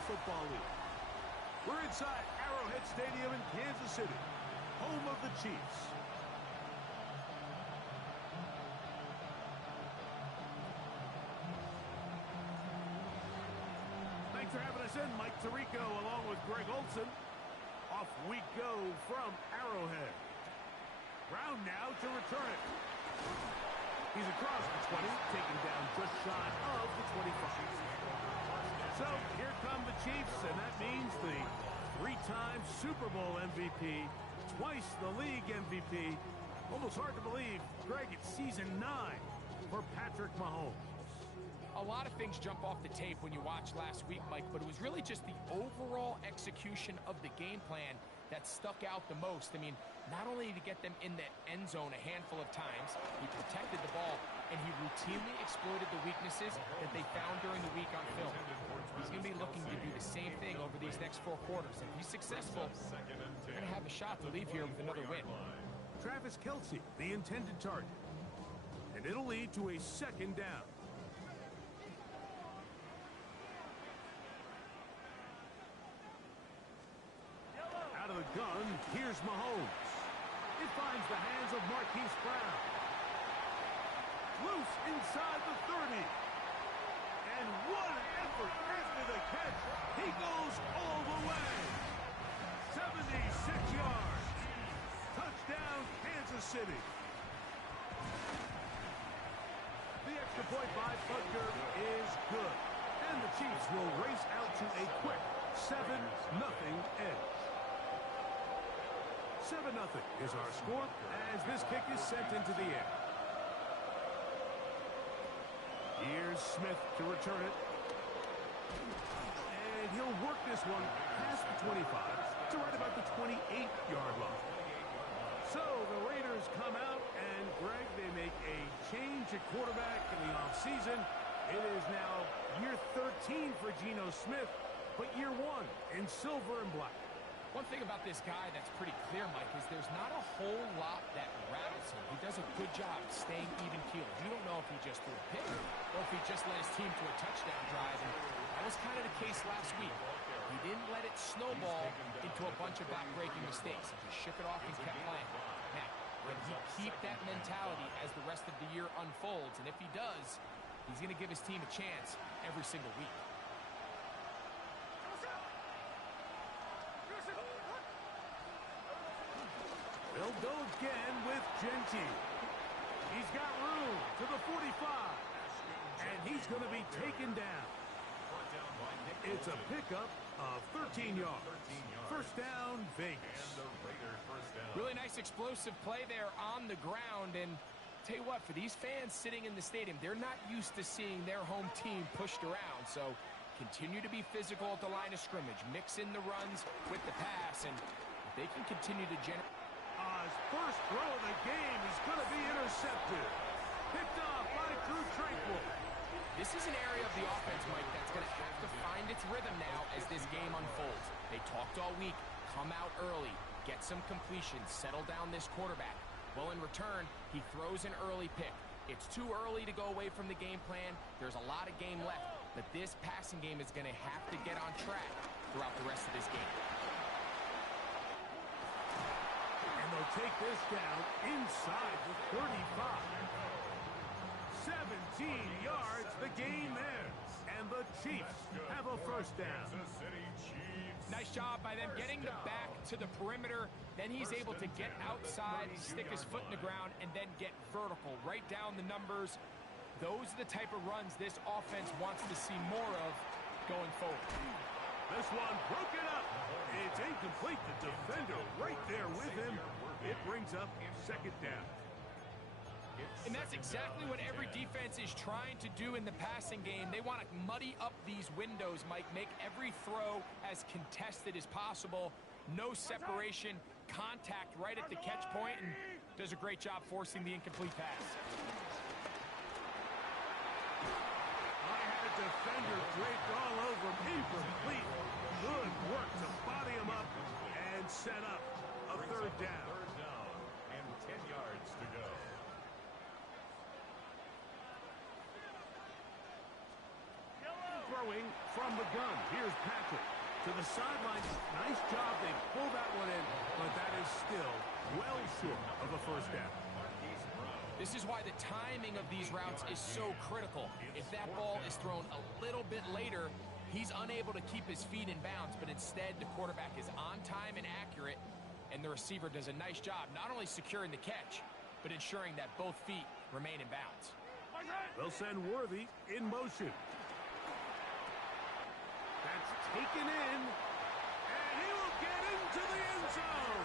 National Football League. We're inside Arrowhead Stadium in Kansas City, home of the Chiefs. Thanks for having us in, Mike Tirico, along with Greg Olson. Off we go from Arrowhead. Brown now to return it. He's across the 20, taken down just shy of the 25. So here come the Chiefs, and that means the three-time Super Bowl MVP, twice the league MVP. Almost hard to believe, Greg, it's season 9 for Patrick Mahomes. A lot of things jump off the tape when you watch last week, Mike, but it was really just the overall execution of the game plan that stuck out the most. I mean, not only to get them in the end zone a handful of times, he protected the ball, and he routinely exploited the weaknesses that they found during the week on film. He's going to be looking to do the same thing over these next 4 quarters. If he's successful, they're going to have a shot to leave here with another win. Travis Kelce, the intended target. And it'll lead to a second down. Out of the gun, here's Mahomes. It finds the hands of Marquise Brown. Loose inside the 30. And what an effort after the catch. He goes all the way. 76 yards. Touchdown, Kansas City. The extra point by Butker is good. And the Chiefs will race out to a quick 7-0 edge. 7-0 is our score as this kick is sent into the air. Here's Smith to return it. And he'll work this one past the 25 to right about the 28-yard line. So the Raiders come out, and Greg, they make a change at quarterback in the offseason. It is now year 13 for Geno Smith, but year 1 in silver and black. One thing about this guy that's pretty clear, Mike, is there's not a whole lot that rattles him. He does a good job staying even-keeled. You don't know if he just threw a pick or if he just led his team to a touchdown drive, and that was kind of the case last week. He didn't let it snowball into a bunch of back-breaking mistakes. He just shook it off and kept playing. Now, can he keep that mentality as the rest of the year unfolds? And if he does, he's going to give his team a chance every single week. They'll go again with Gentile. He's got room to the 45. And he's going to be taken down. It's a pickup of 13 yards. First down, Vegas. Really nice explosive play there on the ground. And tell you what, for these fans sitting in the stadium, they're not used to seeing their home team pushed around. So continue to be physical at the line of scrimmage. Mix in the runs with the pass. And if they can continue to generate... His first throw of the game is going to be intercepted. Picked off by Drew Tranquill. This is an area of the offense, Mike, that's going to have to find its rhythm now as this game unfolds. They talked all week, come out early, get some completions, settle down this quarterback. Well, in return, he throws an early pick. It's too early to go away from the game plan. There's a lot of game left, but this passing game is going to have to get on track throughout the rest of this game. They'll take this down inside the 35. 17 yards, the game there. And the Chiefs have a first down. Nice job by them getting the back to the perimeter. Then he's able to get outside, stick his foot in the ground, and then get vertical, right down the numbers. Those are the type of runs this offense wants to see more of going forward. This one broken up. It's incomplete. The defender right there with him. It brings up second down. And that's exactly what every defense is trying to do in the passing game. They want to muddy up these windows, Mike, make every throw as contested as possible. No separation, contact right at the catch point, and does a great job forcing the incomplete pass. Defender draped all over him. Incomplete. Good work to body him up and set up a third down. Third down and 10 yards to go. Throwing from the gun. Here's Patrick to the sideline. Nice job. They pull that one in, but that is still well short of a first down. This is why the timing of these routes is so critical. If that ball is thrown a little bit later, he's unable to keep his feet in bounds, but instead the quarterback is on time and accurate, and the receiver does a nice job not only securing the catch, but ensuring that both feet remain in bounds. They'll send Worthy in motion. That's taken in, and he will get into the end zone.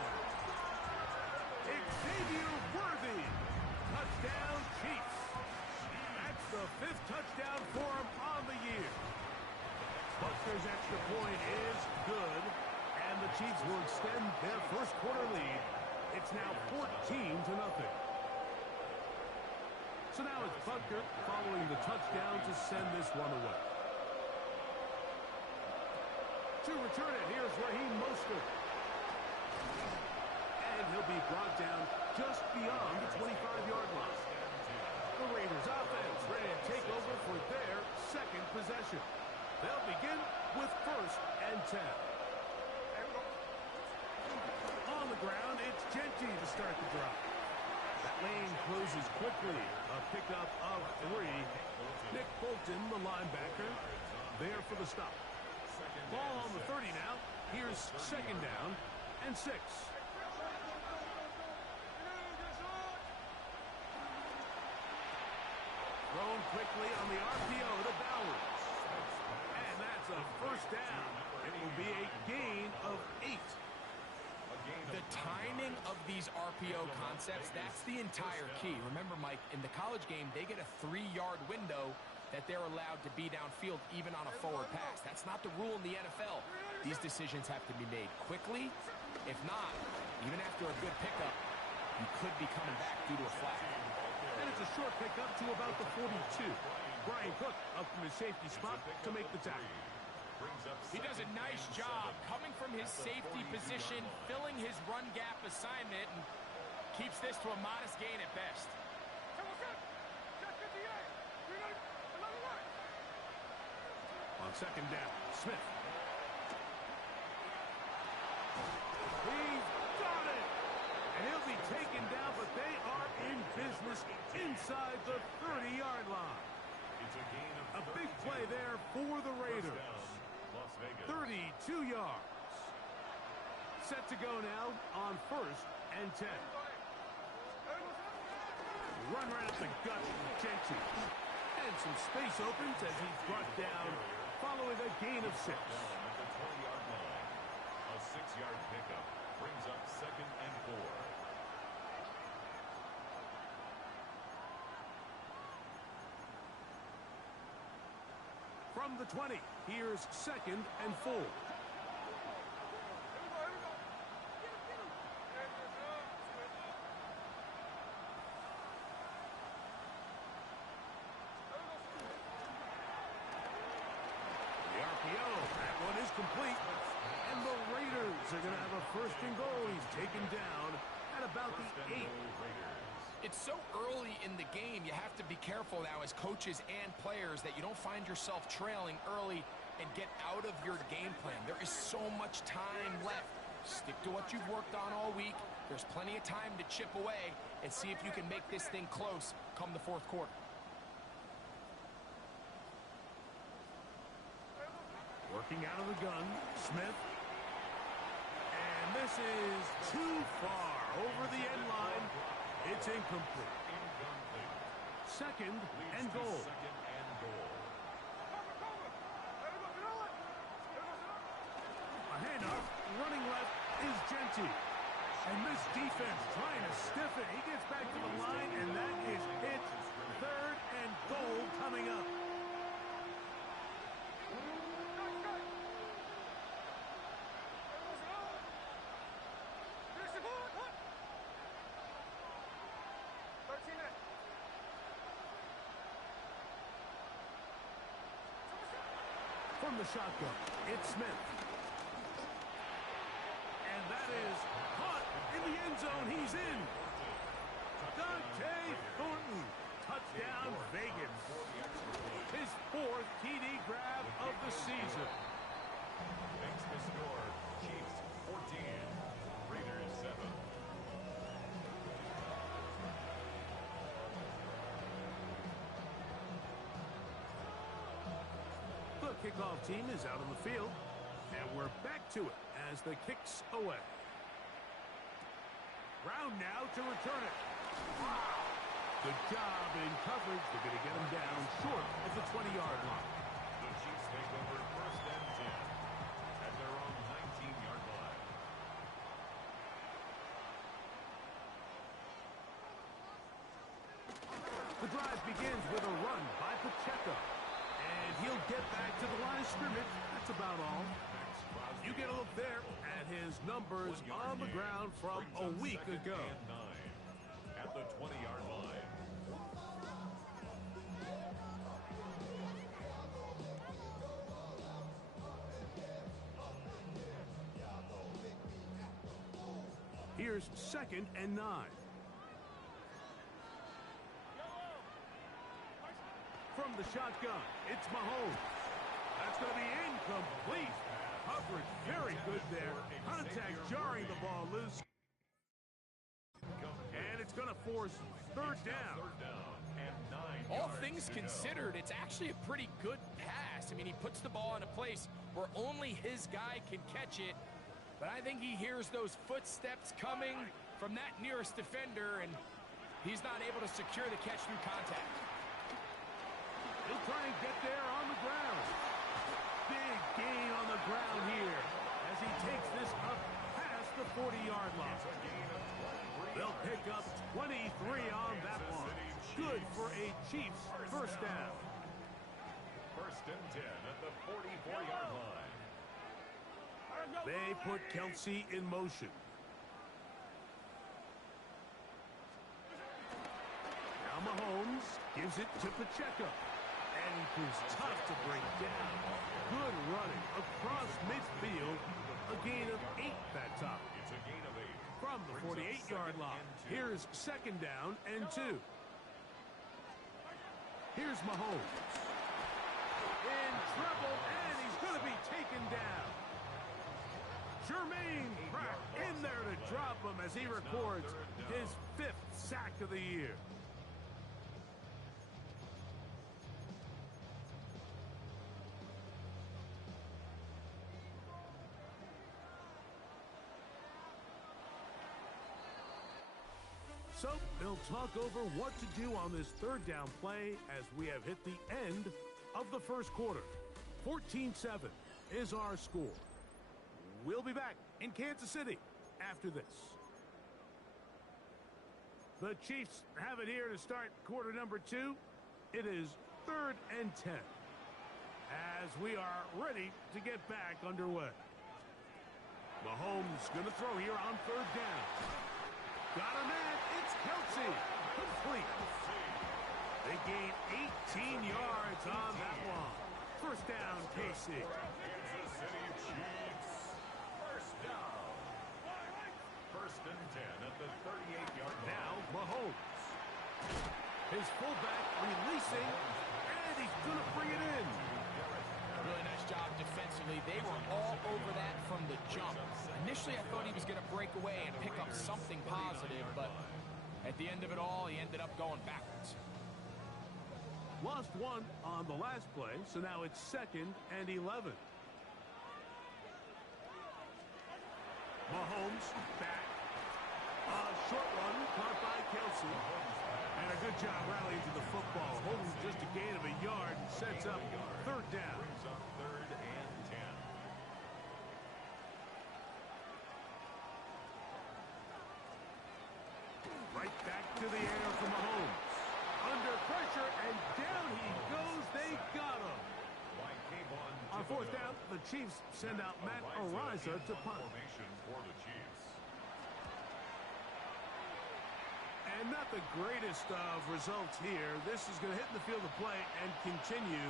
Xavier Worthy. Touchdown, Chiefs. That's the 5th touchdown for him on the year. Buckner's extra point is good, and the Chiefs will extend their first quarter lead. It's now 14-0. So now it's Buckner following the touchdown to send this one away. To return it, here's Raheem Mostert. And he'll be brought down just beyond the 25-yard line. The Raiders offense ready to take over for their second possession. They'll begin with 1st and 10. On the ground, it's Genty to start the drive. That lane closes quickly. A pickup of 3. Nick Bolton, the linebacker, there for the stop. Ball on the 30 now. Here's 2nd down and 6. Thrown quickly on the RPO to Bowers. And that's a first down. It will be a gain of 8. The timing of these RPO concepts, that's the entire key. Remember, Mike, in the college game, they get a 3-yard window that they're allowed to be downfield even on a forward pass. That's not the rule in the NFL. These decisions have to be made quickly. If not, even after a good pickup, you could be coming back due to a flag. And it's a short pickup to about the 42. Brian Cook up from his safety spot to make the tackle. He does a nice job coming from his safety position, filling his run gap assignment, and keeps this to a modest gain at best. On 2nd down, Smith. He's got it! And he'll be taken down, but they are in business inside the 30-yard line. A big play there for the Raiders. 32 yards. Set to go now on 1st and 10. Run right up the gut with Genty. And some space opens as he's brought down following a gain of 6. A 6-yard pickup brings up 2nd and 4. From the 20, here's 2nd and 4. That one is complete. And the Raiders are going to have a 1st and goal. He's taken down at about the 8. It's so early in the game, you have to be careful now as coaches and players that you don't find yourself trailing early and get out of your game plan. There is so much time left. Stick to what you've worked on all week. There's plenty of time to chip away and see if you can make this thing close come the 4th quarter. Working out of the gun, Smith. And this is too far over the end line. It's incomplete. 2nd and goal. A handoff, running left is Genty. And this defense trying to stiff it. He gets back to the line, and that is hit. 3rd and goal coming up. From the shotgun, it's Smith. And that is caught in the end zone. He's in. Dante Thornton touchdown Vegas. His 4th TD grab of the season. Makes the score Chiefs 14, Raiders 7. The kickoff team is out on the field, and we're back to it as the kick's away. Brown now to return it. Wow! Good job in coverage. They're going to get him down short of the 20-yard line. The Chiefs take over 1st and 10 at their own 19-yard line. The drive begins with a run by Pacheco. And he'll get back to the line of scrimmage. That's about all. You get a look there at his numbers on the ground from a week ago. At the 20-yard line. Here's 2nd and 9. From the shotgun, it's Mahomes. That's going to be incomplete. Coverage very good there. Contact jarring the ball loose. And it's going to force 3rd down. All things considered, it's actually a pretty good pass. I mean, he puts the ball in a place where only his guy can catch it. But I think he hears those footsteps coming from that nearest defender, and he's not able to secure the catch through contact. He'll try and get there on the ground. Big gain on the ground here as he takes this up past the 40-yard line. They'll pick up 23 on that one. Good for a Chiefs 1st down. 1st and 10 at the 44-yard line. They put Kelsey in motion. Now Mahomes gives it to Pacheco. And he proves tough to break down. Good running across midfield. A gain of 8 that time. It's a gain of 8. From the 48-yard line. Here's 2nd down and 2. Here's Mahomes. In trouble, and he's going to be taken down. Jermaine Pratt in there to drop him as he records his 5th sack of the year. So they'll talk over what to do on this 3rd down play as we have hit the end of the 1st quarter. 14-7 is our score. We'll be back in Kansas City after this. The Chiefs have it here to start quarter number 2. It is 3rd and 10 as we are ready to get back underway. Mahomes going to throw here on 3rd down. Got a man. It's Kelsey. Complete. They gain 18 yards on that one. 1st down, KC. Kansas City Chiefs. 1st down. 1st and 10 at the 38-yard line. Now Mahomes. His fullback releasing, and he's going to bring it in. Really nice job defensively. They were all over that from the jump. Initially, I thought he was going to break away and pick up something positive, but at the end of it all, he ended up going backwards. Lost 1 on the last play, so now it's 2nd and 11. Mahomes back. A short one caught by Kelsey. And a good job rallying to the football. Holding just a gain of a yard and sets up 3rd down. Brings up 3rd and 10. Right back to the air for Mahomes. Under pressure, and down he goes. They got him. On 4th down, the Chiefs send out Matt Ariza to punt. Formation for the Chiefs. And not the greatest of results here. This is going to hit in the field of play and continue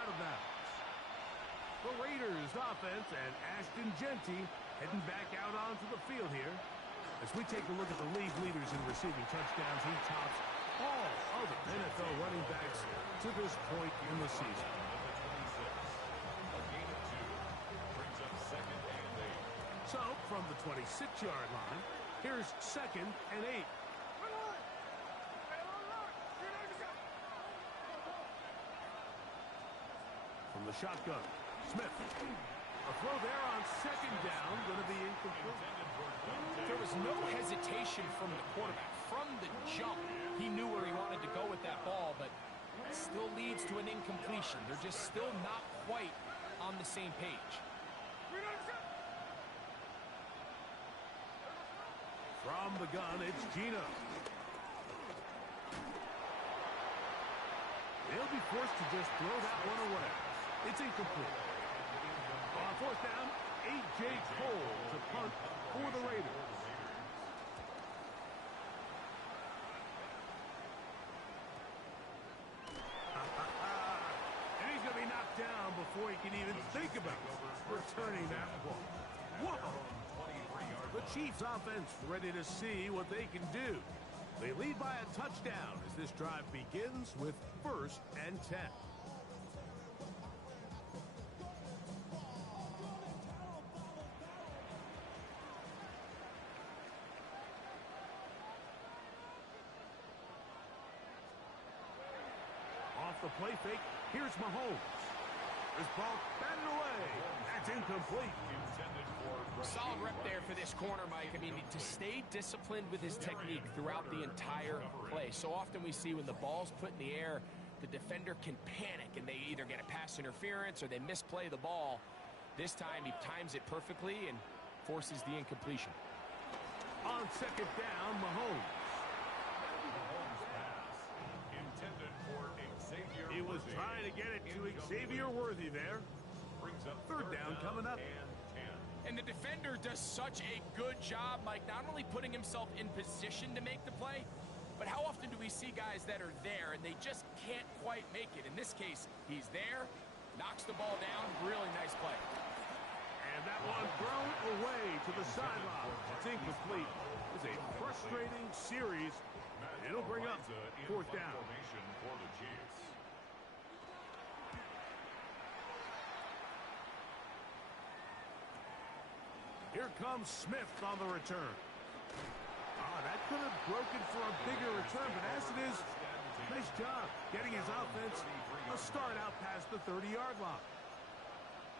out of bounds. The Raiders offense and Ashton Genty heading back out onto the field here. As we take a look at the league leaders in receiving touchdowns, he tops all of NFL running backs to this point in the season. A gain of 2 brings up 2nd and 8. So, from the 26-yard line, here's 2nd and 8. From the shotgun, Smith. A throw there on 2nd down, going to be incomplete. There was no hesitation from the quarterback. From the jump, he knew where he wanted to go with that ball, but it still leads to an incompletion. They're just still not quite on the same page. From the gun, it's Gino. He'll be forced to just throw that one away. It's incomplete. On 4th down, A.J. Cole to punt for the Raiders. And he's going to be knocked down before he can even think about returning that ball. Whoa! The Chiefs offense ready to see what they can do. They lead by a touchdown as this drive begins with 1st and 10. Off the play fake, here's Mahomes. This ball batted away. That's incomplete. Solid rep there for this corner, Mike. I mean, to stay disciplined with his technique throughout the entire play. So often we see when the ball's put in the air, the defender can panic and they either get a pass interference or they misplay the ball. This time he times it perfectly and forces the incompletion. On 2nd down, Mahomes. He was trying to get it to Xavier Worthy there. 3rd down coming up. And the defender does such a good job, Mike, not only putting himself in position to make the play, but how often do we see guys that are there and they just can't quite make it? In this case, he's there, knocks the ball down, really nice play. And that one thrown away to the sideline. It's incomplete. It's a frustrating series. It'll bring up 4th down. Here comes Smith on the return. That could have broken for a bigger return, but as it is, nice job getting his offense a start out past the 30-yard line.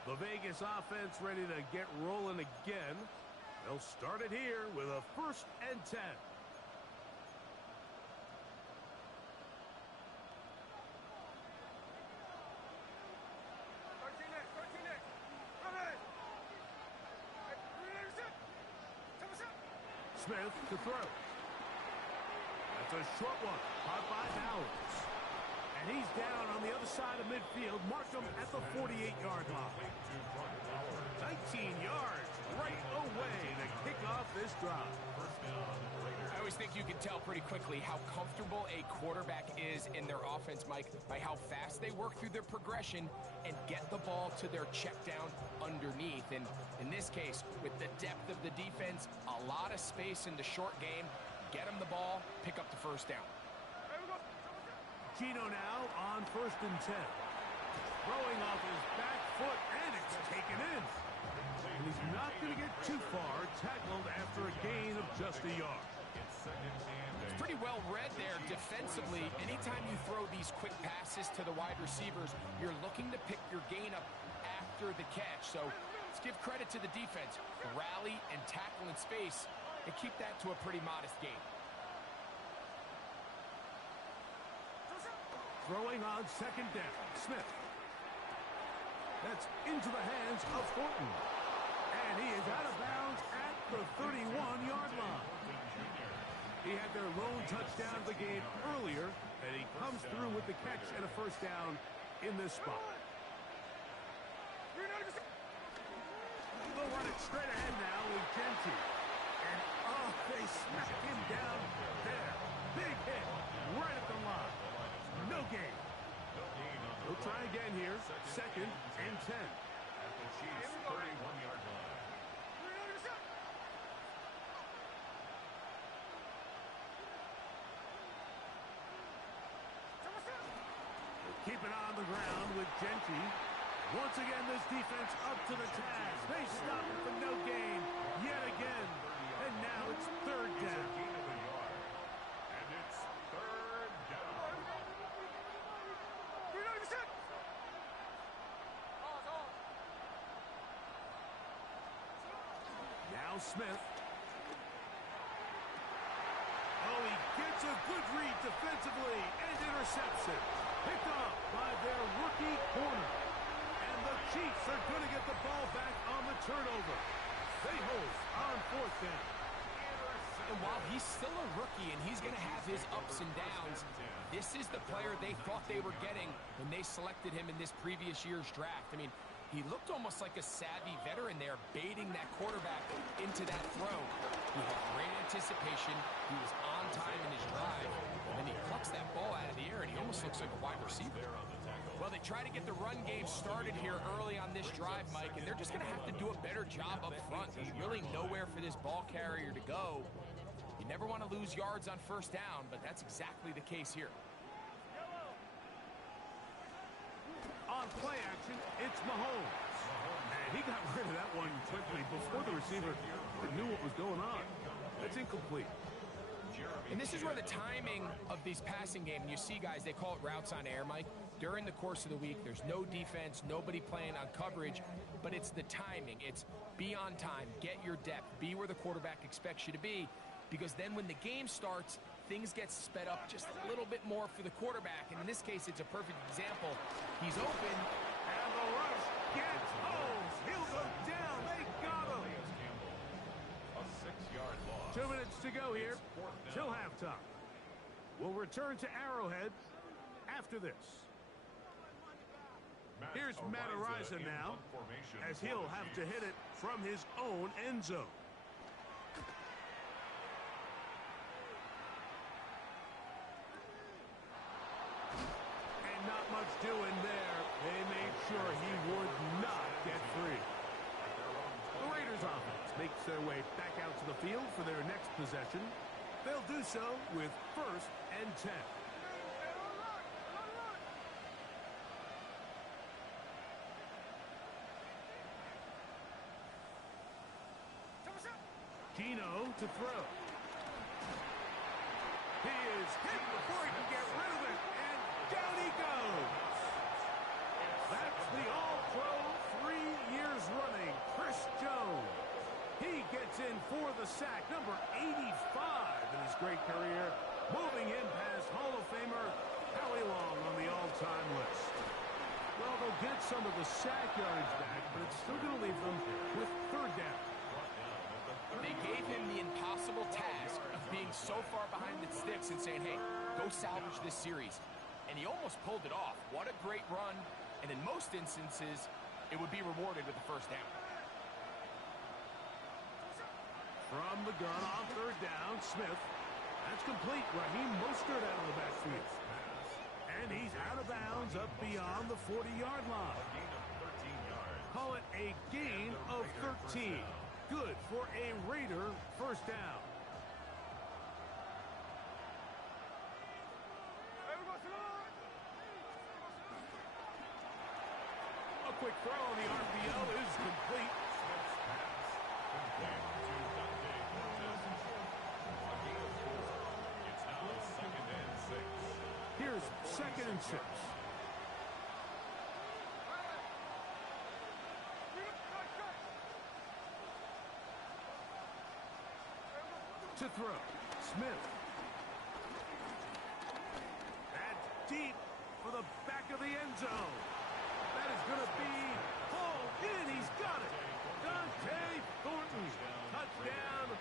The Vegas offense ready to get rolling again. They'll start it here with a 1st and 10. Smith to throw. That's a short one, caught by Bowers. And he's down on the other side of midfield. Mark him at the 48-yard line. 19 yards right away to kick off this drive. I always think you can tell pretty quickly how comfortable a quarterback is in their offense, Mike, by how fast they work through their progression and get the ball to their check down underneath. And in this case, with the depth of the defense, a lot of space in the short game, get them the ball, pick up the 1st down. Gino now on 1st and 10. Throwing off his back foot, and it's taken in. And he's not going to get too far, tackled after a gain of just a yard. It's pretty well read there defensively. Anytime you throw these quick passes to the wide receivers, you're looking to pick your gain up after the catch. So let's give credit to the defense. Rally and tackle in space and keep that to a pretty modest gain. Throwing on 2nd down, Smith. That's into the hands of Thornton. And he is out of bounds at the 31-yard line. He had their lone touchdown of the game earlier, and he comes through with the catch and a 1st down in this spot. They'll run it straight ahead now with Genty. And, they smacked him down there. Big hit right at the line. No gain. We'll try again here. 2nd and 10. At the Chiefs' 31-yard line. Genty. Once again, this defense up to the task. They stop it for no gain yet again. And now it's third down. Gain of a yard. And it's third down. Now Smith. Oh, he gets a good read defensively and intercepts it. Picked up by their rookie corner. And the Chiefs are going to get the ball back on the turnover. They hold on fourth down. And while he's still a rookie and he's going to have his ups and downs, this is the player they thought they were getting when they selected him in this previous year's draft. I mean, he looked almost like a savvy veteran there, baiting that quarterback into that throw. He had great anticipation. He was on time in his drive. And then he plucks that ball out of the air, and he almost looks like a wide receiver. Well, they try to get the run game started here early on this drive, Mike, and they're just going to have to do a better job up front. There's really nowhere for this ball carrier to go. You never want to lose yards on first down, but that's exactly the case here. On play action, it's Mahomes. And he got rid of that one quickly before the receiver knew what was going on. That's incomplete. And this is where the timing of these passing game, and you see guys, they call it routes on air, Mike. During the course of the week, there's no defense, nobody playing on coverage, but it's the timing. It's be on time, get your depth, be where the quarterback expects you to be, because then when the game starts, things get sped up just a little bit more for the quarterback. And in this case, it's a perfect example. He's open. And the rush gets Holmes. He'll go down. They got him. A 6-yard loss. 2 minutes to go here till halftime. We'll return to Arrowhead after this. Here's Matt Ariza now, as he'll have to hit it from his own end zone. And not much doing there. They made sure he would not get free. The Raiders offense makes their way back out to the field for their next possession. They'll do so with 1st and 10. Gino to throw. He is hit before he can get rid of it, and down he goes. That's the All-Pro 3 years running, Chris Jones. He gets in for the sack, number 85 in his great career, moving in past Hall of Famer Howie Long on the all-time list. Well, they'll get some of the sack yardage back, but it's still going to leave them with 3rd down. They gave him the impossible task of being so far behind the sticks and saying, hey, go salvage this series. And he almost pulled it off. What a great run. And in most instances, it would be rewarded with the 1st down. From the gun on 3rd down, Smith. That's complete. Raheem Mostert out of the backfield. And he's out of bounds up beyond the 40-yard line. Call it a gain of 13. Good for a Raider 1st down. A quick throw on the RPO is complete. It's now 2nd and 6. Here's 2nd and 6. To throw, Smith. That's deep for the back of the end zone. That is going to be hauled in. He's got it. Dante Thornton. Touchdown.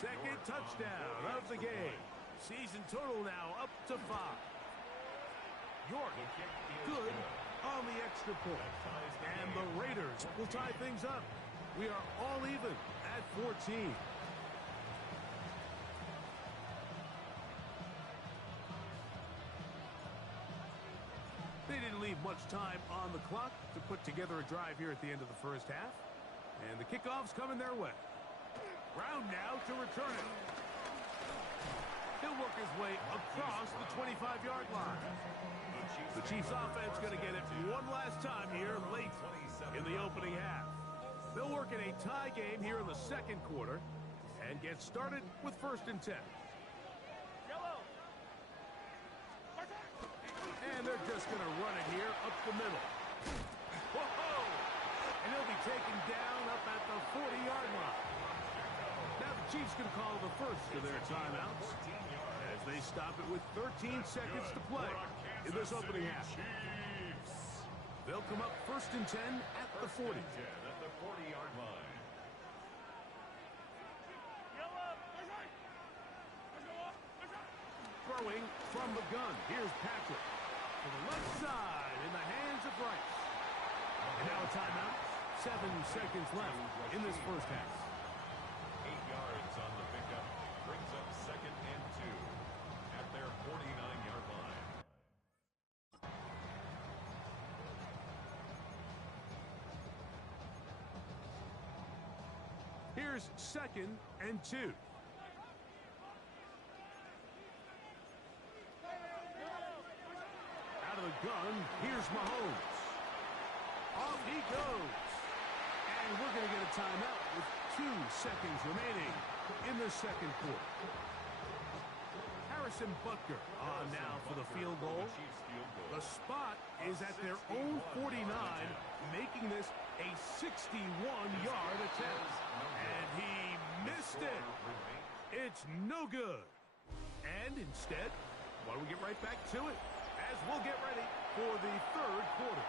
Second touchdown of the game. Season total now up to 5. York, good on the extra point. And the Raiders will tie things up. We are all even at 14. They didn't leave much time on the clock to put together a drive here at the end of the first half. And the kickoff's coming their way. Brown now to return it. He'll work his way across the 25-yard line. The Chiefs offense going to get it one last time here late in the opening half. They'll work in a tie game here in the second quarter and get started with 1st and 10. And they're just going to run it here up the middle. Whoa! And he'll be taken down up at the 40-yard line. Now the Chiefs can call the first of their timeouts as they stop it with 13 seconds to play in this opening half. They'll come up 1st and 10 at the 40. At the 40-yard line. Throwing from the gun. Here's Patrick to the left side in the hands of Rice. And now a timeout. 7 seconds left in this first half. 8 yards on the pickup. Brings up 2nd and 2 at their 49-yard line. Here's 2nd and 2. Out of the gun, here's Mahomes. Off he goes. And we're going to get a timeout with 2 seconds remaining in the second quarter. Harrison Butker on now for the field goal. The spot is at their own 49, making this a 61-yard attempt. And he missed it. It's no good. And instead, why don't we get right back to it as we'll get ready for the third quarter.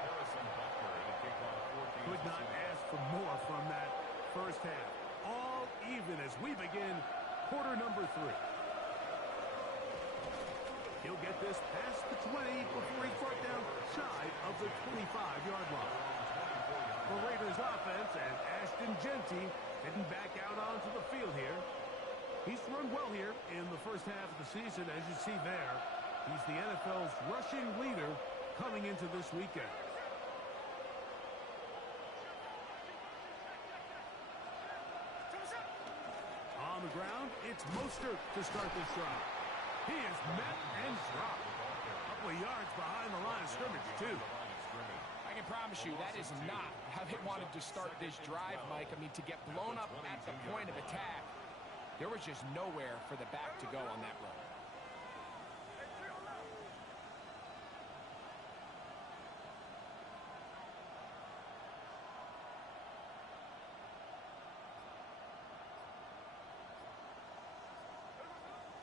Harrison Butker to kick off 14. Could not ask for more from that first half. All even as we begin quarter number 3. He'll get this past the 20 before he's brought down shy of the 25-yard line. The Raiders offense and Ashton Genty heading back out onto the field here. He's run well here in the first half of the season, as you see there. He's the NFL's rushing leader coming into this weekend. On the ground, it's Mostert to start this drive. He is met and dropped. A couple of yards behind the line of scrimmage, too. I can promise you that is not how they wanted to start this drive, Mike. I mean, to get blown up at the point of attack, there was just nowhere for the back to go on that run.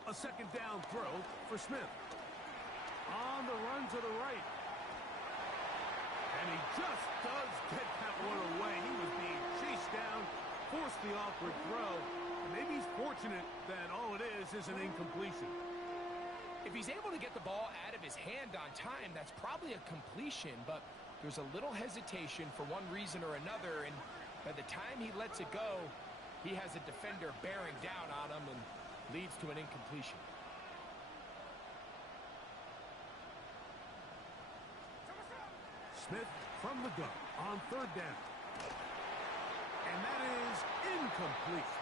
A second down throw for Smith. On the run to the right. And he just does get that one away. He was being chased down, forced the awkward throw. Maybe he's fortunate that all it is an incompletion. If he's able to get the ball out of his hand on time, that's probably a completion, but there's a little hesitation for one reason or another, and by the time he lets it go, he has a defender bearing down on him and leads to an incompletion. Smith from the gun on 3rd down. And that is incomplete.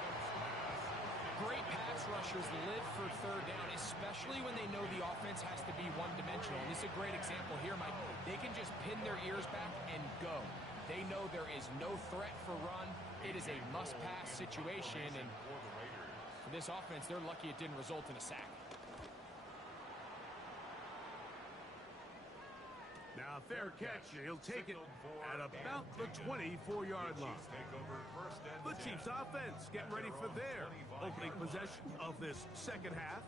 Great pass rushers live for 3rd down, especially when they know the offense has to be one-dimensional. And this is a great example here, Mike. They can just pin their ears back and go. They know there is no threat for run. It is a must-pass situation, and for this offense, they're lucky it didn't result in a sack. Now, fair catch. He'll take it at about the 24-yard line. The Chiefs offense getting ready for their opening possession of this second half.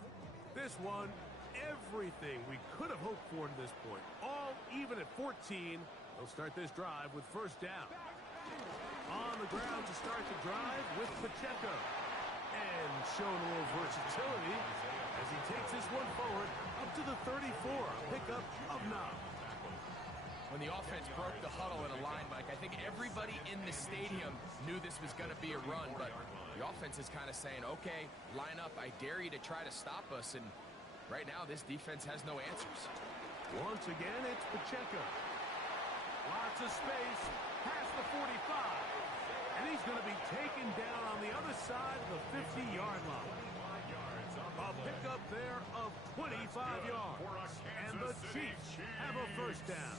This one, everything we could have hoped for to this point. All even at 14. They'll start this drive with 1st down. On the ground to start the drive with Pacheco. And showing a little versatility as he takes this one forward up to the 34. Pickup of Knob. When the offense broke the huddle in a line, Mike, I think everybody in the stadium knew this was going to be a run, but the offense is kind of saying, okay, line up, I dare you to try to stop us, and right now this defense has no answers. Once again, it's Pacheco. Lots of space, past the 45, and he's going to be taken down on the other side of the 50-yard line. A pickup there of 25 yards, and the Chiefs have a first down.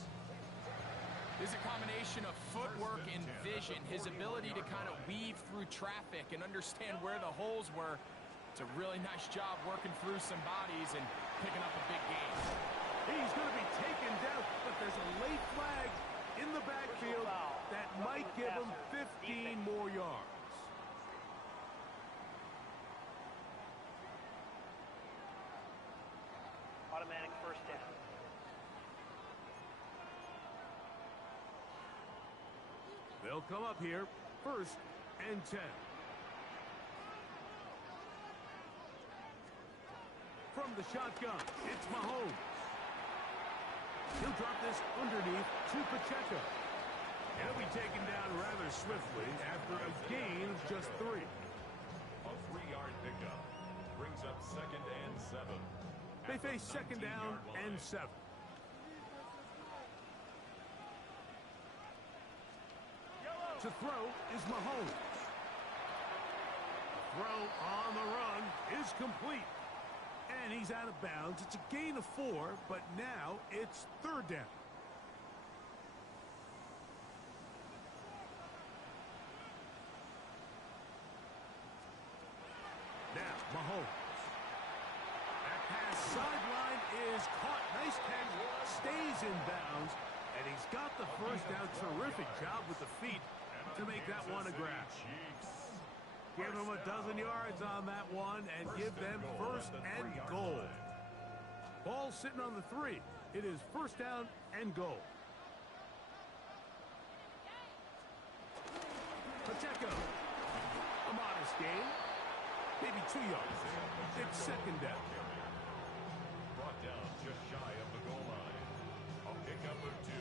There's a combination of footwork and vision, his ability to kind of weave through traffic and understand where the holes were. It's a really nice job working through some bodies and picking up a big gain. He's going to be taken down, but there's a late flag in the backfield that might give him 15 more yards. Automatic first down. They'll come up here, 1st and 10. From the shotgun, it's Mahomes. He'll drop this underneath to Pacheco. He'll be taken down rather swiftly after a gain of just 3. A 3-yard pickup brings up 2nd and 7. They face 2nd down and 7. To throw is Mahomes. Throw on the run is complete. And he's out of bounds. It's a gain of 4, but now it's 3rd down. Now, Mahomes. That pass sideline is caught. Nice catch. Stays in bounds. And he's got the first down. Terrific job with the feet to make that one a grab. Give them a dozen yards on that one and give them 1st and goal. Ball sitting on the 3. It is 1st down and goal. Pacheco. A modest gain. Maybe 2 yards. It's 2nd down. Brought down just shy of the goal line. A pickup of 2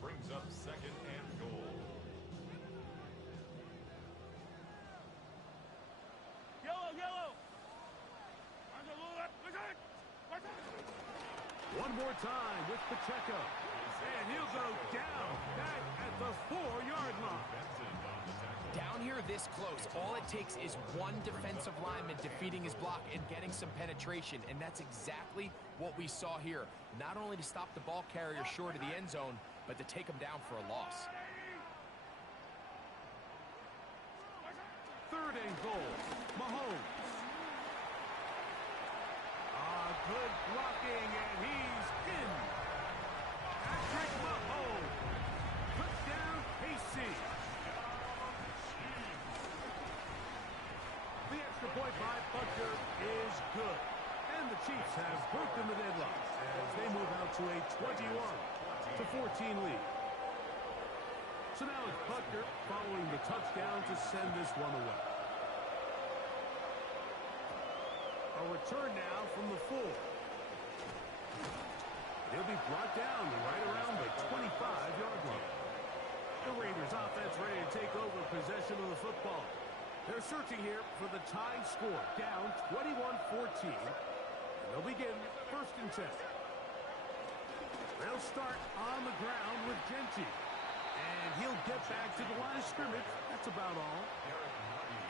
brings up 2nd and goal. One more time with Pacheco. And he'll go down back at the 4-yard line. Down here this close, all it takes is one defensive lineman defeating his block and getting some penetration, and that's exactly what we saw here. Not only to stop the ball carrier short of the end zone, but to take him down for a loss. 3rd and goal. Mahomes. Good blocking, and he's in. Patrick Mahomes. Touchdown, KC. The extra point by Butker is good. And the Chiefs have broken the deadlock as they move out to a 21-14 lead. So now it's Butker following the touchdown to send this one away. A return now from the 4. He'll be brought down right around the 25-yard line. The Raiders offense ready to take over possession of the football. They're searching here for the tying score, down 21-14. And they'll begin 1st and 10. They'll start on the ground with Genty. And he'll get back to the line of scrimmage. That's about all.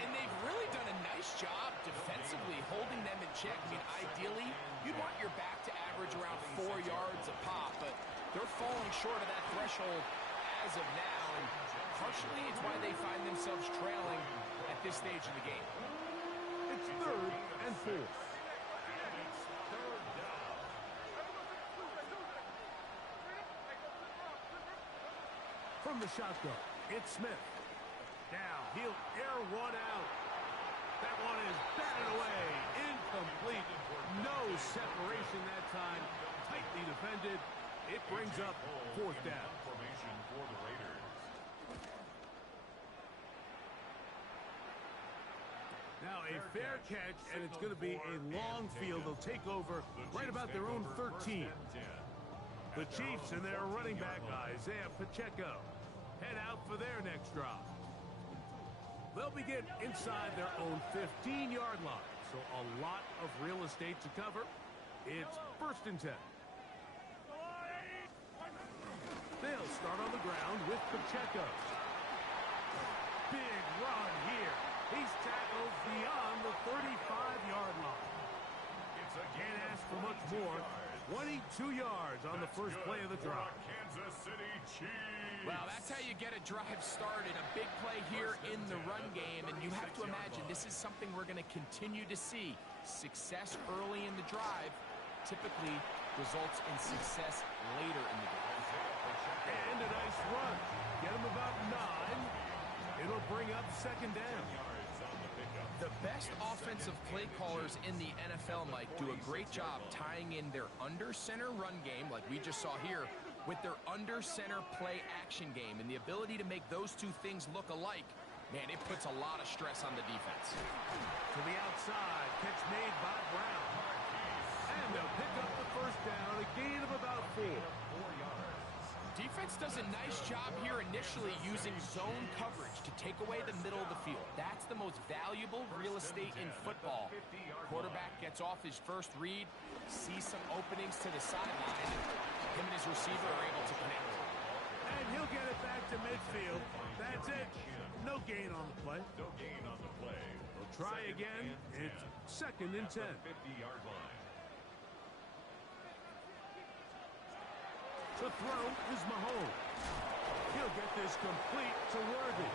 And they've really done a nice job defensively holding them in check. I mean, ideally, you'd want your back to average around 4 yards a pop, but they're falling short of that threshold as of now, and partially it's why they find themselves trailing at this stage of the game. It's 3rd and 4. From the shotgun, it's Smith. Now he'll air one out. That one is batted away. Incomplete. No separation that time. Tightly defended. It brings up 4th down. Formation for the Raiders. Now Now a fair catch, and it's going to be a long field. They'll take over right about their own 13. The Chiefs and their running back, Isaiah Pacheco, head out for their next drive. They'll begin inside their own 15-yard line, so a lot of real estate to cover. It's 1st and 10. They'll start on the ground with Pacheco. Big run here. He's tackled beyond the 35-yard line. Can't ask for much more. 22 yards on the first play of the drive. Kansas City Chiefs. Well, that's how you get a drive started. A big play here in the run game, and you have to imagine this is something we're going to continue to see. Success early in the drive typically results in success later in the drive. And a nice run. Get him about 9. It'll bring up 2nd down. The best offensive play callers in the NFL, Mike, do a great job tying in their under-center run game, like we just saw here, with their under-center play action game. And the ability to make those two things look alike, man, it puts a lot of stress on the defense. To the outside, catch made by Brown. And they'll pick up the 1st down, a gain of about 4. Defense does a nice job here initially using zone coverage to take away the middle of the field. That's the most valuable real estate in football. Quarterback gets off his first read, sees some openings to the sideline, and him and his receiver are able to connect. And he'll get it back to midfield. That's it. No gain on the play. No gain on the play. We'll try again. It's 2nd and 10. 50-yard line. The throw is Mahomes. He'll get this complete to Worthy.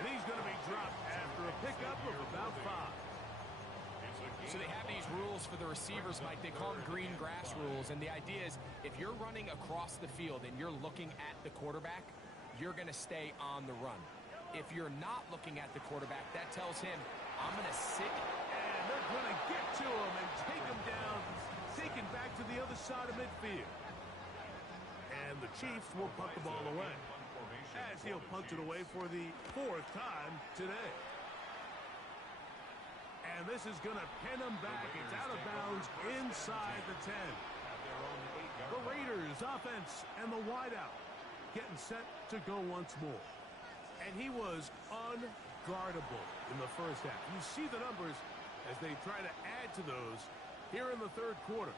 And he's going to be dropped after a pickup of about 5. So they have these rules for the receivers, Mike. They call them green grass rules. And the idea is if you're running across the field and you're looking at the quarterback, you're going to stay on the run. If you're not looking at the quarterback, that tells him, I'm going to sit. And they're going to get to him and take him down, taken back to the other side of midfield. And the Chiefs will punt the ball away, as he'll punt it away for the 4th time today. And this is going to pin him back. It's out of bounds inside the 10. The Raiders offense and the wideout getting set to go once more. And he was unguardable in the first half. You see the numbers as they try to add to those here in the 3rd quarter.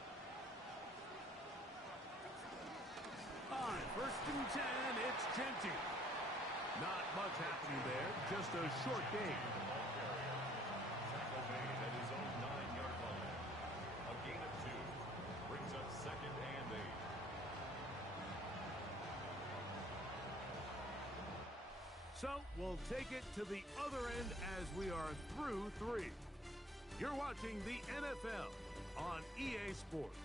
1st and 10, it's Genty. Not much happening there, just a short gain. Tackle made at his own 9-yard line. A gain of 2 brings up 2nd and 8. So we'll take it to the other end as we are through 3. You're watching the NFL on EA Sports.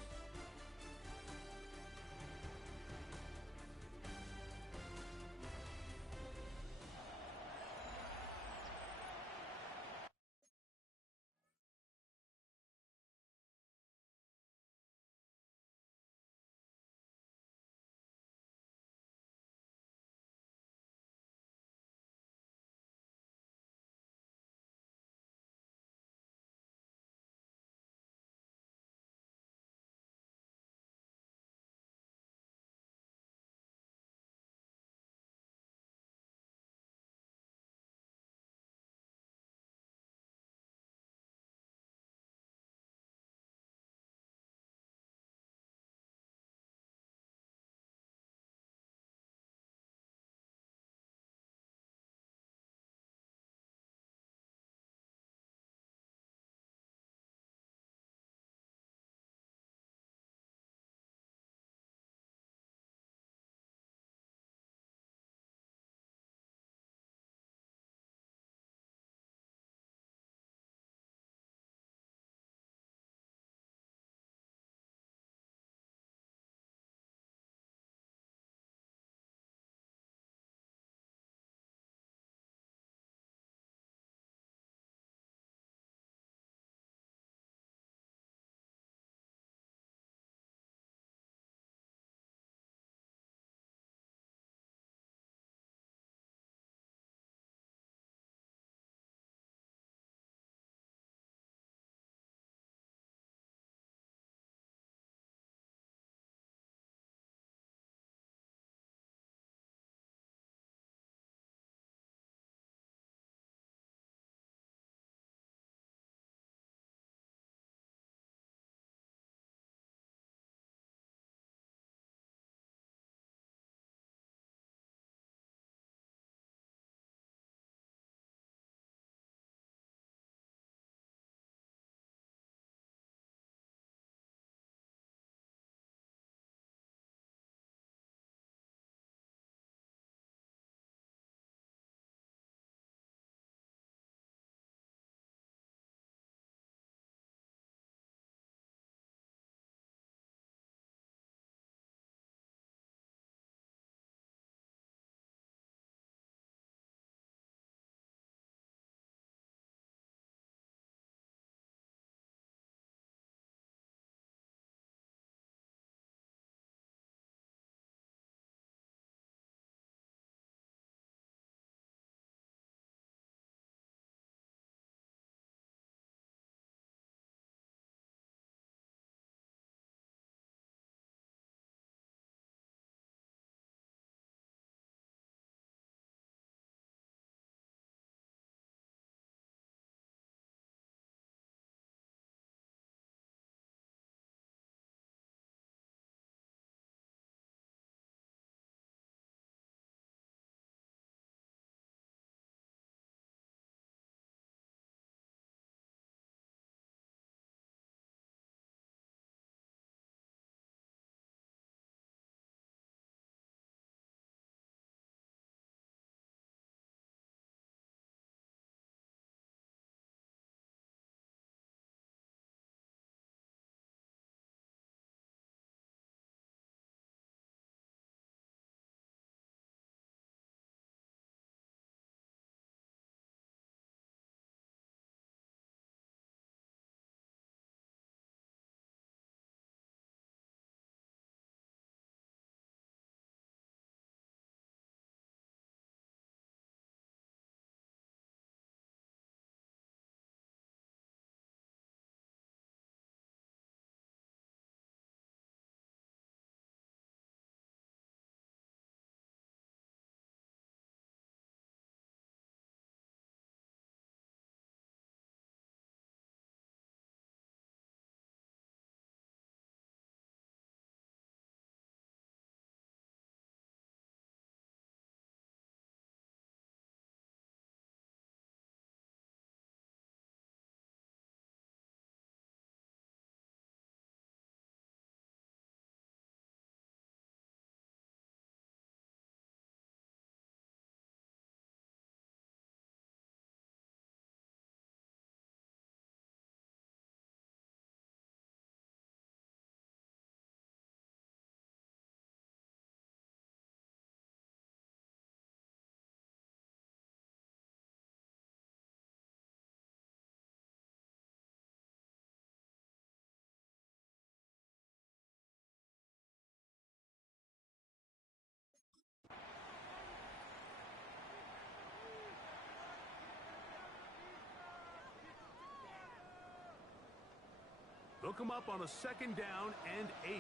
They'll come up on a 2nd down and 8.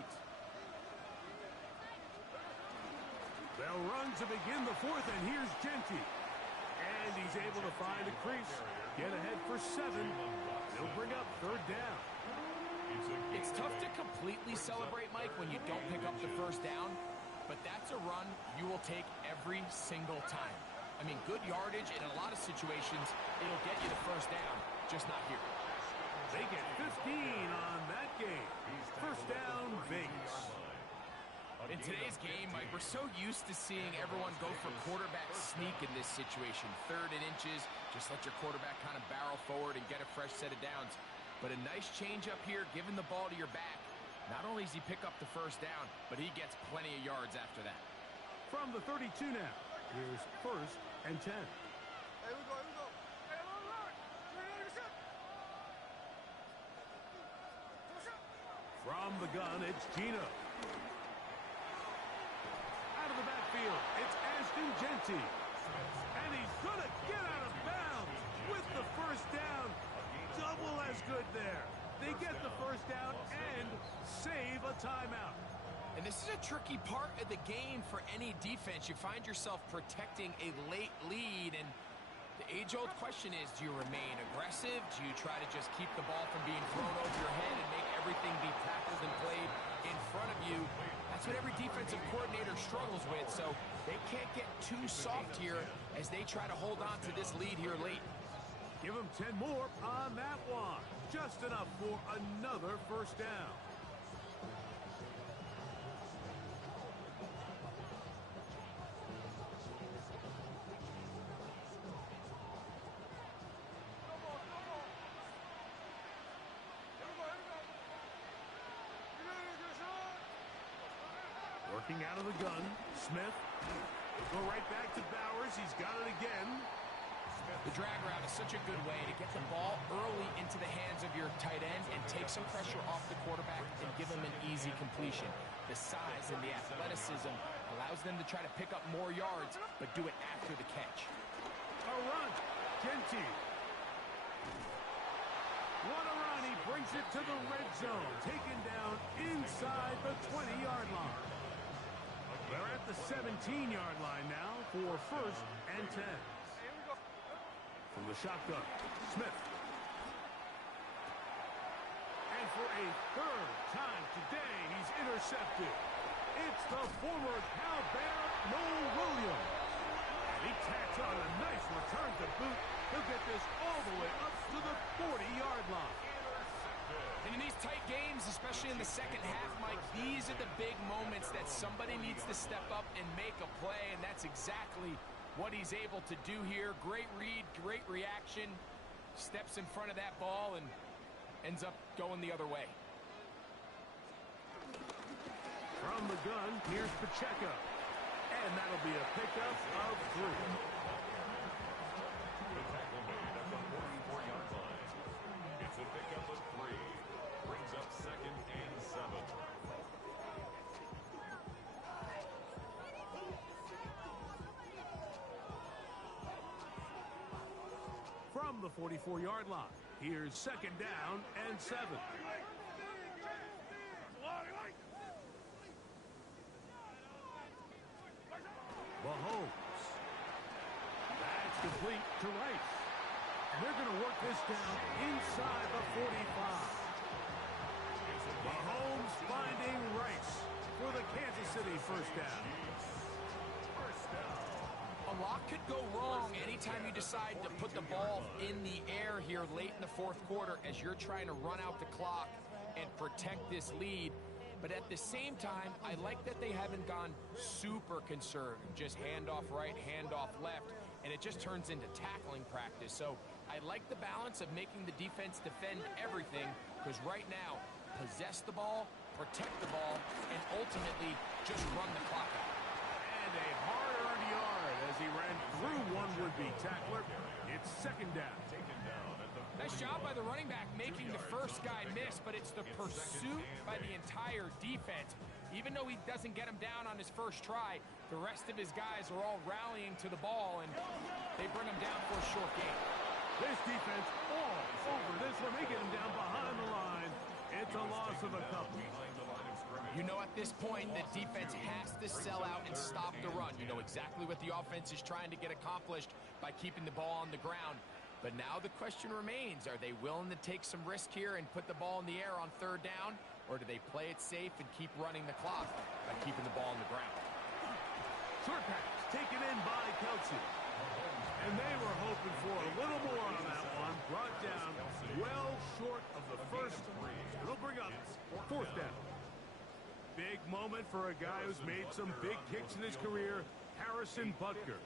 They'll run to begin the 4th, and here's Genty. And he's able to find a crease, get ahead for 7. They'll bring up 3rd down. It's tough to completely celebrate, Mike, when you don't pick up the 1st down, but that's a run you will take every single time. I mean, good yardage in a lot of situations, it'll get you the 1st down, just not here. They get 15 on that game. 1st down, Vegas. In today's game, Mike, we're so used to seeing everyone go for quarterback sneak in this situation. 3rd and inches, just let your quarterback kind of barrel forward and get a fresh set of downs. But a nice change up here, giving the ball to your back. Not only does he pick up the 1st down, but he gets plenty of yards after that. From the 32 now, here's 1st and 10. From the gun, it's Gino. Out of the backfield, it's Ashton Genty. And he's going to get out of bounds with the 1st down. Double as good there. They get the 1st down and save a timeout. And this is a tricky part of the game for any defense. You find yourself protecting a late lead, and the age-old question is, do you remain aggressive? Do you try to just keep the ball from being thrown over your head and make everything be tackled and played in front of you? That's what every defensive coordinator struggles with, so they can't get too soft here as they try to hold on to this lead here late. Give them 10 more on that one. Just enough for another 1st down. Working out of the gun, Smith. Go right back to Bowers. He's got it again. The drag route is such a good way to get the ball early into the hands of your tight end and take some pressure off the quarterback and give him an easy completion. The size and the athleticism allows them to try to pick up more yards, but do it after the catch. A run. Genty. What a run. He brings it to the red zone. Taken down inside the 20-yard line. They're at the 17-yard line now for 1st and 10. From the shotgun, Smith. And for a 3rd time today, he's intercepted. It's the former Cal Bear, Noel Williams. And he tacks on a nice return to boot. He'll get this all the way up to the 40-yard line. And in these tight games, especially in the 2nd half, Mike, these are the big moments that somebody needs to step up and make a play, and that's exactly what he's able to do here. Great read, great reaction, steps in front of that ball and ends up going the other way. From the gun, here's Pacheco. And that'll be a pickup of 3. The tackle made at the 44-yard line. It's a pickup of 3. Brings up 2nd and 7. From the 44-yard line, here's 2nd down and 7. Mahomes. That's complete to Rice. And they're going to work this down inside the 45. Mahomes finding Rice for the Kansas City 1st down. A lot could go wrong anytime you decide to put the ball in the air here late in the 4th quarter as you're trying to run out the clock and protect this lead. But at the same time, I like that they haven't gone super conservative. Just handoff right, handoff left, and it just turns into tackling practice. So I like the balance of making the defense defend everything, because right now, possess the ball, protect the ball, and ultimately just run the clock out. And a hard-earned yard as he ran through one would-be tackler. It's 2nd down. Nice job by the running back making the first guy miss, but it's the pursuit by the entire defense. Even though he doesn't get him down on his first try, the rest of his guys are all rallying to the ball, and they bring him down for a short gain. This defense all over this one. They get him down behind the line It's a loss of a couple. You know, at this point, the defense has to sell out and stop the run. You know exactly what the offense is trying to get accomplished by keeping the ball on the ground. But now the question remains, are they willing to take some risk here and put the ball in the air on third down? Or do they play it safe and keep running the clock by keeping the ball on the ground? Short pass taken in by Kelsey. And they were hoping for a little more on that one. Brought down well short of the first. It'll bring up fourth down. Big moment for a guy who's made some big kicks in his career, Harrison Butker.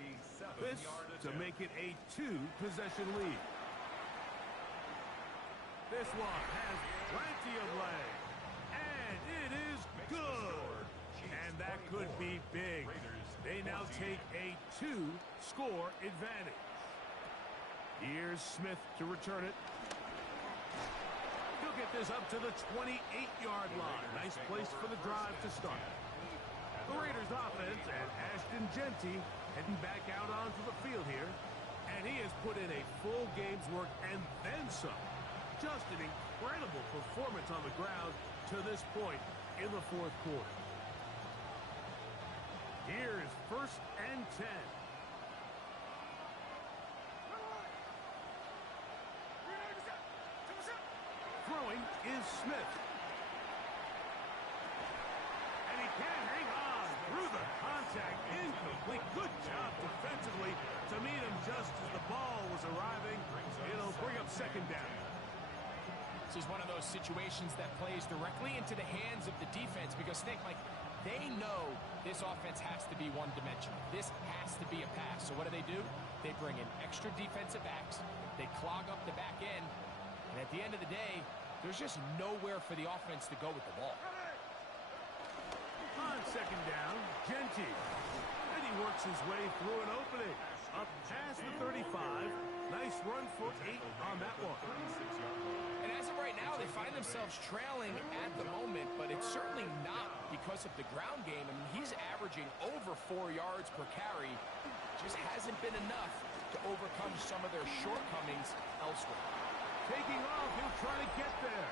This to make it a two-possession lead. This one has plenty of leg. And it is good. And that could be big. They now take a two-score advantage. Here's Smith to return it. He'll get this up to the 28-yard line. Nice place for the drive to start. The Raiders offense and Ashton Jeanty heading back out onto the field here. And he has put in a full game's work and then some. Just an incredible performance on the ground to this point in the fourth quarter. Here is 1st and 10. Throwing is Smith. And he can hang on through the contact. Incomplete. Good job defensively to meet him just as the ball was arriving. It'll bring up second down. This is one of those situations that plays directly into the hands of the defense because, Nick, like, they know this offense has to be one-dimensional. This has to be a pass. So what do? They bring in extra defensive backs. They clog up the back end. And at the end of the day, there's just nowhere for the offense to go with the ball. On second down, Jeanty. And he works his way through an opening. Up past the 35. Nice run for 8 on that one. And as of right now, they find themselves trailing at the moment, but it's certainly not because of the ground game. I mean, he's averaging over 4 yards per carry. Just hasn't been enough to overcome some of their shortcomings elsewhere. Taking off, he'll try to get there.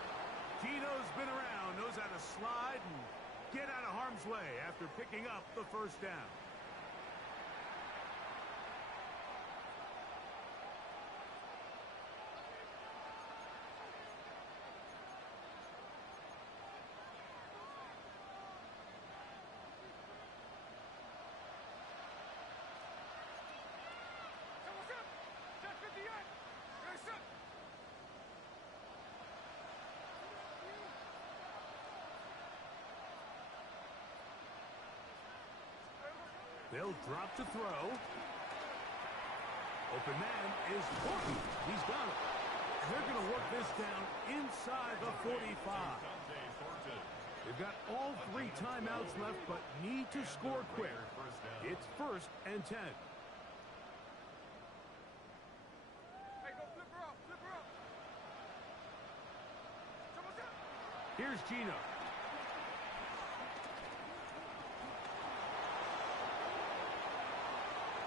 Tito's been around, knows how to slide and get out of harm's way after picking up the first down. They'll drop to throw. Open man is Horton. He's got it. They're going to work this down inside the 45. They've got all 3 timeouts left, but need to score quick. It's 1st and 10. Here's Gino.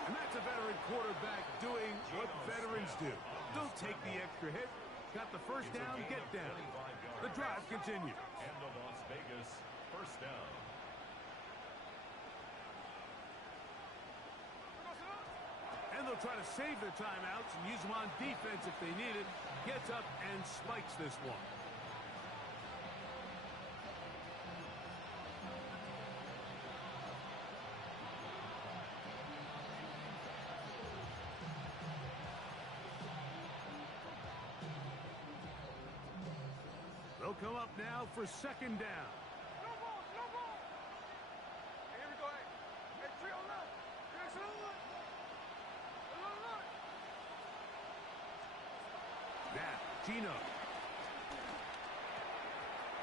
And that's a veteran quarterback doing what veterans do. Don't take the extra hit. Got the first down, get down. The drive continues. And the Las Vegas first down. And they'll try to save their timeouts and use them on defense if they need it. Gets up and spikes this one. They'll come up now for second down. No ball, no ball. Hey, here we go. Hey, 3 on left. Now, Gino.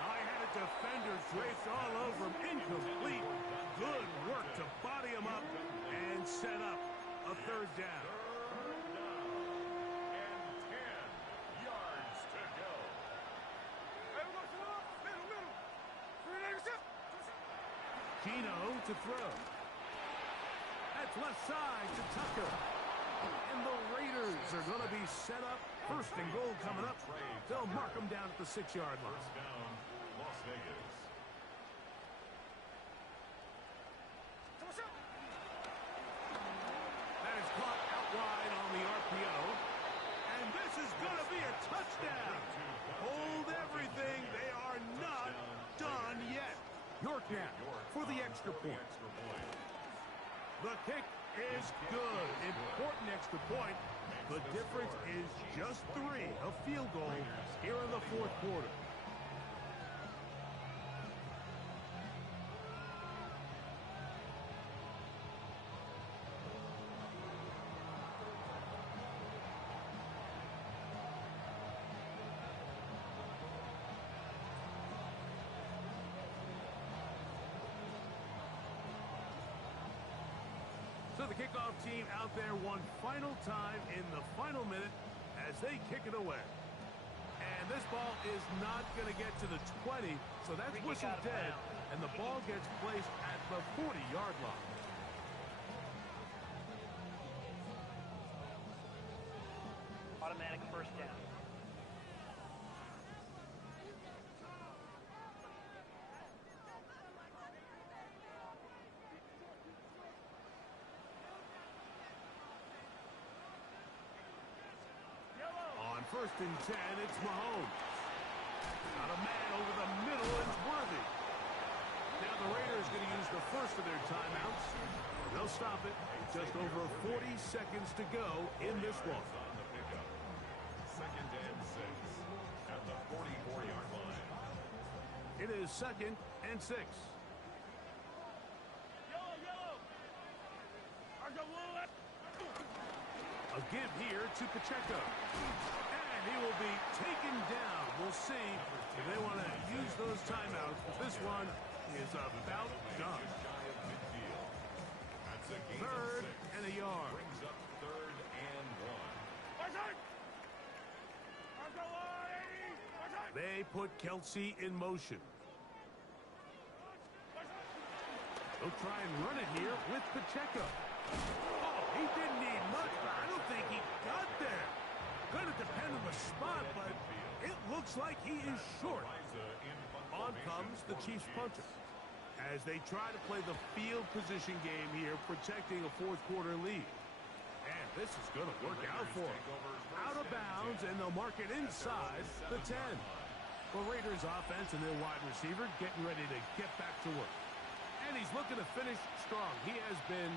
I had a defender draped all over him. Incomplete. Good work to body him up and set up a third down. Gino to throw. That's left side to Tucker. And the Raiders are going to be set up. First and goal coming up. They'll mark them down at the 6-yard line. First down, Las Vegas. That is caught out wide on the RPO. And this is going to be a touchdown. Hold everything. They are not done yet. York now for the extra point. The kick is good. Important extra point. The difference is just 3, a field goal here in the fourth quarter. So the kickoff team out there one final time in the final minute as they kick it away. And this ball is not going to get to the 20, so that's whistle dead, and the ball gets placed at the 40-yard line. Automatic first down. On first and 10, it's Mahomes. Got a man over the middle, and it's Worthy. Now the Raiders going to use the first of their timeouts. They'll stop it. Just over 40 seconds to go in this one. On the pickup. Second and 6 at the 44-yard line. It is second and 6. A give here to Pacheco. And he will be taken down. We'll see if they want to use those timeouts. But this one is about done. Shy of midfield. That's a gain of Third 6. and a yard. Brings up third and 1. They put Kelsey in motion. They'll try and run it here with Pacheco. Oh, he didn't need much, but I don't think he got there. Going to depend on the spot, but it looks like he is short. On comes the Chiefs punter as they try to play the field position game here, protecting a fourth quarter lead. And this is going to work out for them. Out of bounds, and they'll mark it inside the 10. The Raiders offense and their wide receiver getting ready to get back to work. And he's looking to finish strong. He has been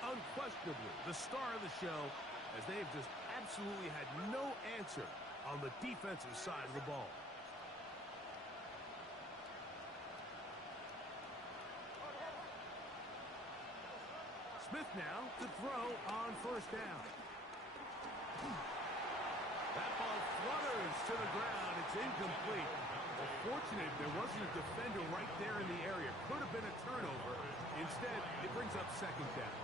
unquestionably the star of the show, as they have just absolutely had no answer on the defensive side of the ball. Smith now to throw on first down. That ball flutters to the ground. It's incomplete. Fortunate there wasn't a defender right there in the area. Could have been a turnover. Instead, it brings up second down.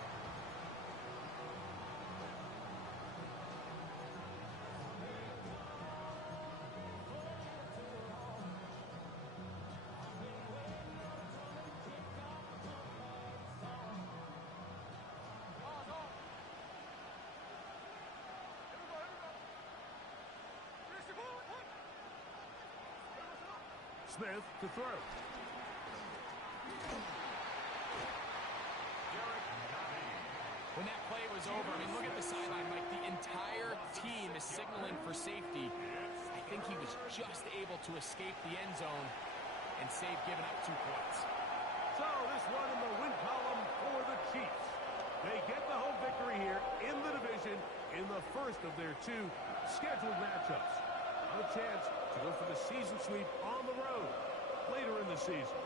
Smith to throw. When that play was over, I mean, look at the sideline, Mike. The entire team is signaling for safety. I think he was just able to escape the end zone and save giving up 2 points. So this one in the win column for the Chiefs. They get the home victory here in the division in the first of their 2 scheduled matchups. A chance to go for the season sweep on the road later in the season.